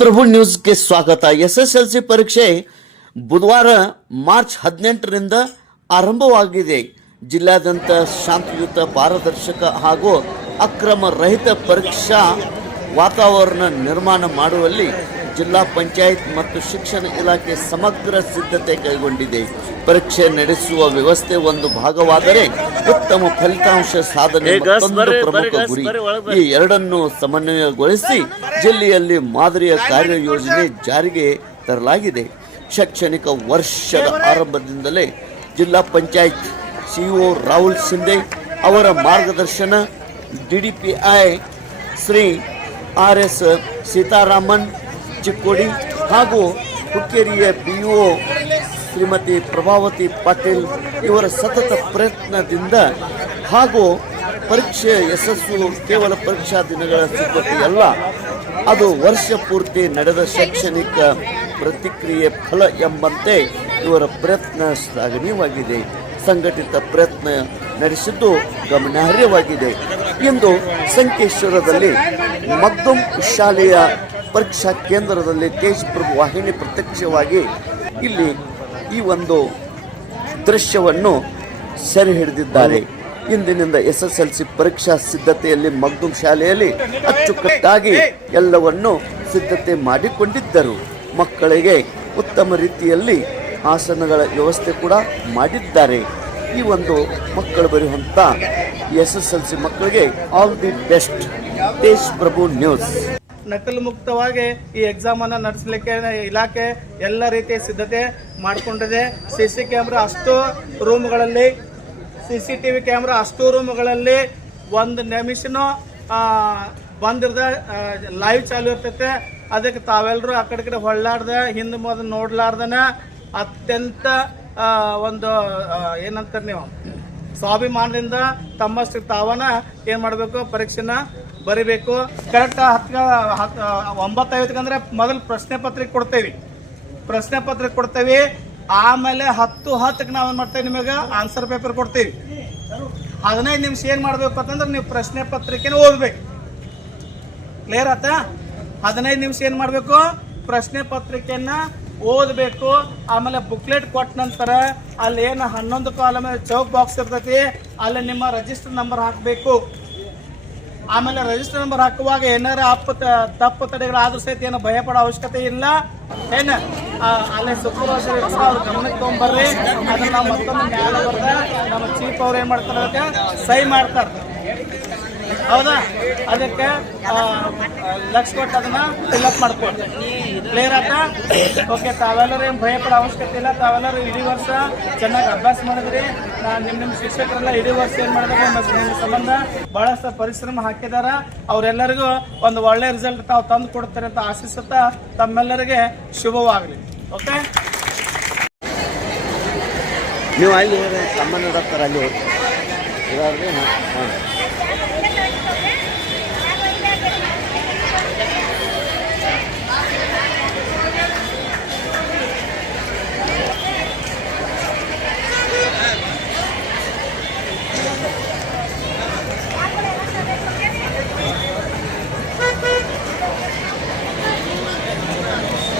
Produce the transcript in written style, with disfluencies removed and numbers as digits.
ಪ್ರಭು ನ್ಯೂಸ್ಗೆ ಸ್ವಾಗತ. ಎಸ್ಎಸ್ಎಲ್ಸಿ ಪರೀಕ್ಷೆ ಬುಧವಾರ ಮಾರ್ಚ್ 18ರಿಂದ ಆರಂಭವಾಗಿದೆ. ಜಿಲ್ಲಾದ್ಯಂತ ಶಾಂತಿಯುತ, ಪಾರದರ್ಶಕ ಹಾಗೂ ಅಕ್ರಮ ರಹಿತ ಪರೀಕ್ಷಾ ವಾತಾವರಣ ನಿರ್ಮಾಣ ಮಾಡುವಲ್ಲಿ ಜಿಲ್ಲಾ ಪಂಚಾಯತ್ ಮತ್ತು ಶಿಕ್ಷಣ ಇಲಾಖೆ ಸಮಗ್ರ ಸಿದ್ಧತೆ ಕೈಗೊಂಡಿದೆ. ಪರೀಕ್ಷೆ ನಡೆಸುವ ವ್ಯವಸ್ಥೆ ಒಂದು ಭಾಗವಾದರೆ ಉತ್ತಮ ಫಲಿತಾಂಶ ಸಾಧನೆ ಮತ್ತೊಂದು ಪ್ರಮುಖ ಗುರಿ. ಈ ಎರಡನ್ನು ಸಮನ್ವಯಗೊಳಿಸಿ ಜಿಲ್ಲೆಯಲ್ಲಿ ಮಾದರಿಯ ಕಾರ್ಯಯೋಜನೆ ಜಾರಿಗೆ ತರಲಾಗಿದೆ. ಶೈಕ್ಷಣಿಕ ವರ್ಷದ ಆರಂಭದಿಂದಲೇ ಜಿಲ್ಲಾ ಪಂಚಾಯತ್ ಸಿಇಒ ರಾಹುಲ್ ಶಿಂದೆ ಅವರ ಮಾರ್ಗದರ್ಶನ, ಡಿಡಿಪಿಐ ಶ್ರೀ RS ಸೀತಾರಾಮನ್ ಚಿಕ್ಕೋಡಿ ಹಾಗೂ ಹುಕ್ಕೇರಿಯ PO ಶ್ರೀಮತಿ ಪ್ರಭಾವತಿ ಪಾಟೀಲ್ ಇವರ ಸತತ ಪ್ರಯತ್ನದಿಂದ ಹಾಗೂ ಪರೀಕ್ಷೆ ಯಶಸ್ಸು ಕೇವಲ ಪರೀಕ್ಷಾ ದಿನಗಳ ಸಿದ್ಧತೆಯಲ್ಲ, ಅದು ವರ್ಷ ಪೂರ್ತಿ ನಡೆದ ಶೈಕ್ಷಣಿಕ ಪ್ರತಿಕ್ರಿಯೆ ಫಲ ಎಂಬಂತೆ ಇವರ ಪ್ರಯತ್ನ ಶ್ಲಾಘನೀಯವಾಗಿದೆ. ಸಂಘಟಿತ ಪ್ರಯತ್ನ ನಡೆಸಿದ್ದು ಗಮನಾರ್ಹವಾಗಿದೆ. ಇಂದು ಸಂಕೇಶ್ವರದಲ್ಲಿ ಮಗ್ದುಮ್ ಶಾಲೆಯ ಪರೀಕ್ಷಾ ಕೇಂದ್ರದಲ್ಲಿ ತೇಜ್ ಪ್ರಭು ವಾಹಿನಿ ಪ್ರತ್ಯಕ್ಷವಾಗಿ ಇಲ್ಲಿ ಈ ಒಂದು ದೃಶ್ಯವನ್ನು ಸೆರೆ ಹಿಡಿದಿದ್ದಾರೆ. ಇಂದಿನಿಂದ SSLC ಪರೀಕ್ಷಾ ಸಿದ್ಧತೆಯಲ್ಲಿ ಮಗ್ದುಮ್ ಶಾಲೆಯಲ್ಲಿ ಅಚ್ಚುಕಟ್ಟಾಗಿ ಎಲ್ಲವನ್ನು ಸಿದ್ಧತೆ ಮಾಡಿಕೊಂಡಿದ್ದರು. ಮಕ್ಕಳಿಗೆ ಉತ್ತಮ ರೀತಿಯಲ್ಲಿ ಆಸನಗಳ ವ್ಯವಸ್ಥೆ ಕೂಡ ಮಾಡಿದ್ದಾರೆ. ಈ ಒಂದು ಮಕ್ಕಳು ಬರೆಯುವಂಥ SSLC ಮಕ್ಕಳಿಗೆ all the best. Tej Prabhu news. ನಕಲು ಮುಕ್ತವಾಗಿ ಈ ಎಕ್ಸಾಮ್ ಅನ್ನು ನಡೆಸಲಿಕ್ಕೆ ಇಲಾಖೆ ಎಲ್ಲ ರೀತಿಯ ಸಿದ್ಧತೆ ಮಾಡಿಕೊಂಡಿದೆ. CC ಕ್ಯಾಮ್ರಾ ಅಷ್ಟು ರೂಮ್ಗಳಲ್ಲಿ, CCTV ಕ್ಯಾಮ್ರಾ ಅಷ್ಟು ರೂಮ್ಗಳಲ್ಲಿ ಒಂದು ನಿಮಿಷನೂ ಬಂದಿರದ ಲೈವ್ ಚಾಲು ಇರ್ತೈತೆ. ಅದಕ್ಕೆ ತಾವೆಲ್ಲರೂ ಆ ಕಡೆ ಹೊಳ್ಳಾಡ್ದ ಹಿಂದೆ ಮೊದಲು ನೋಡ್ಲಾರ್ದನ ಅತ್ಯಂತ ಒಂದು ಏನಂತಾರೆ ನೀವು ಸ್ವಾಭಿಮಾನದಿಂದ ತಮ್ಮಷ್ಟು ತಾವನ ಏನು ಮಾಡಬೇಕು, ಪರೀಕ್ಷೆನ ಬರಿಬೇಕು. ಕರೆಕ್ಟ್ 9:50 ಅಂದ್ರೆ ಮೊದಲು ಪ್ರಶ್ನೆ ಪತ್ರಿಕೆ ಕೊಡ್ತೇವೆ. ಆಮೇಲೆ 10:10 ನಾವು ಏನು ಮಾಡ್ತೇವೆ, ನಿಮಗೆ ಆನ್ಸರ್ ಪೇಪರ್ ಕೊಡ್ತೀವಿ. 15 ನಿಮಿಷ ಏನು ಮಾಡಬೇಕು ಅಂತಂದ್ರೆ ನೀವು ಪ್ರಶ್ನೆ ಪತ್ರಿಕೆನ ಓದಬೇಕು. ಕ್ಲಿಯರ್ ಆತ? 15 ನಿಮಿಷ ಏನು ಮಾಡಬೇಕು, ಪ್ರಶ್ನೆ ಪತ್ರಿಕೆಯನ್ನ ಓದಬೇಕು. ಆಮೇಲೆ ಬುಕ್ಲೆಟ್ ಕೊಟ್ಟ ನಂತರ ಅಲ್ಲಿ ಏನು 11 ಕಾಲಮ್ ಚೌಕ್ ಬಾಕ್ಸ್ ಇರ್ತೈತಿ, ಅಲ್ಲಿ ನಿಮ್ಮ ರಿಜಿಸ್ಟರ್ ನಂಬರ್ ಹಾಕಬೇಕು. ಆಮೇಲೆ ರಿಜಿಸ್ಟರ್ ನಂಬರ್ ಹಾಕುವಾಗ ಏನಾರ ತಪ್ಪು ತಡೆಗಳಾದ್ರೂ ಸಹಿತ ಏನು ಭಯ ಪಡೋ ಅವಶ್ಯಕತೆ ಇಲ್ಲ. ಏನು ಅಲ್ಲಿ ಸೂಪರ್ವೈಸರ್ ಅವ್ರ ಗಮನಕ್ಕೆ ತೊಗೊಂಬರ್ರಿ. ಅದನ್ನ ನಾವು ಮತ್ತೊಂದು ನ್ಯಾಯ ಬರ್ದ ನಮ್ಮ ಚೀಫ್ ಅವ್ರು ಏನು ಮಾಡ್ತಾರೆ, ಅದಕ್ಕೆ ಸಹಿ ಮಾಡ್ತಾರೆ. ಹೌದಾ? ಅದಕ್ಕೆ ಲಕ್ಷ ಕೊಟ್ಟು ಅದನ್ನ ಫಿಲ್ಅಪ್ ಮಾಡ್ಕೊಡ್ರಿ. ಕ್ಲಿಯರ್ ಆಯ್ತಾ? ಓಕೆ. ತಾವೆಲ್ಲರೂ ಏನು ಭಯ ಪಡೋ ಅವಶ್ಯಕತೆ ಇಲ್ಲ. ತಾವೆಲ್ಲರೂ ಇಡೀ ವರ್ಷ ಚೆನ್ನಾಗಿ ಅಭ್ಯಾಸ ಮಾಡಿದ್ರಿ. ನಿಮ್ಮ ಶಿಕ್ಷಕರೆಲ್ಲ ಇಡೀ ವರ್ಷ ಏನು ಮಾಡಿದ್ರೆ ನಿಮ್ಮ ಸಂಬಂಧ ಬಹಳಷ್ಟು ಪರಿಶ್ರಮ ಹಾಕಿದಾರ. ಅವರೆಲ್ಲರಿಗೂ ಒಂದು ಒಳ್ಳೆ ರಿಸಲ್ಟ್ ತಾವು ತಂದು ಕೊಡ್ತಾರೆ ಅಂತ ಆಶಿಸುತ್ತಾ ತಮ್ಮೆಲ್ಲರಿಗೆ ಶುಭವಾಗಲಿ. ಓಕೆ. ನೀವು ಅಲ್ಲಿ ಸಾಮಾನ್ಯ ಡಾಕ್ಟರ್ ಅಲ್ಲಿ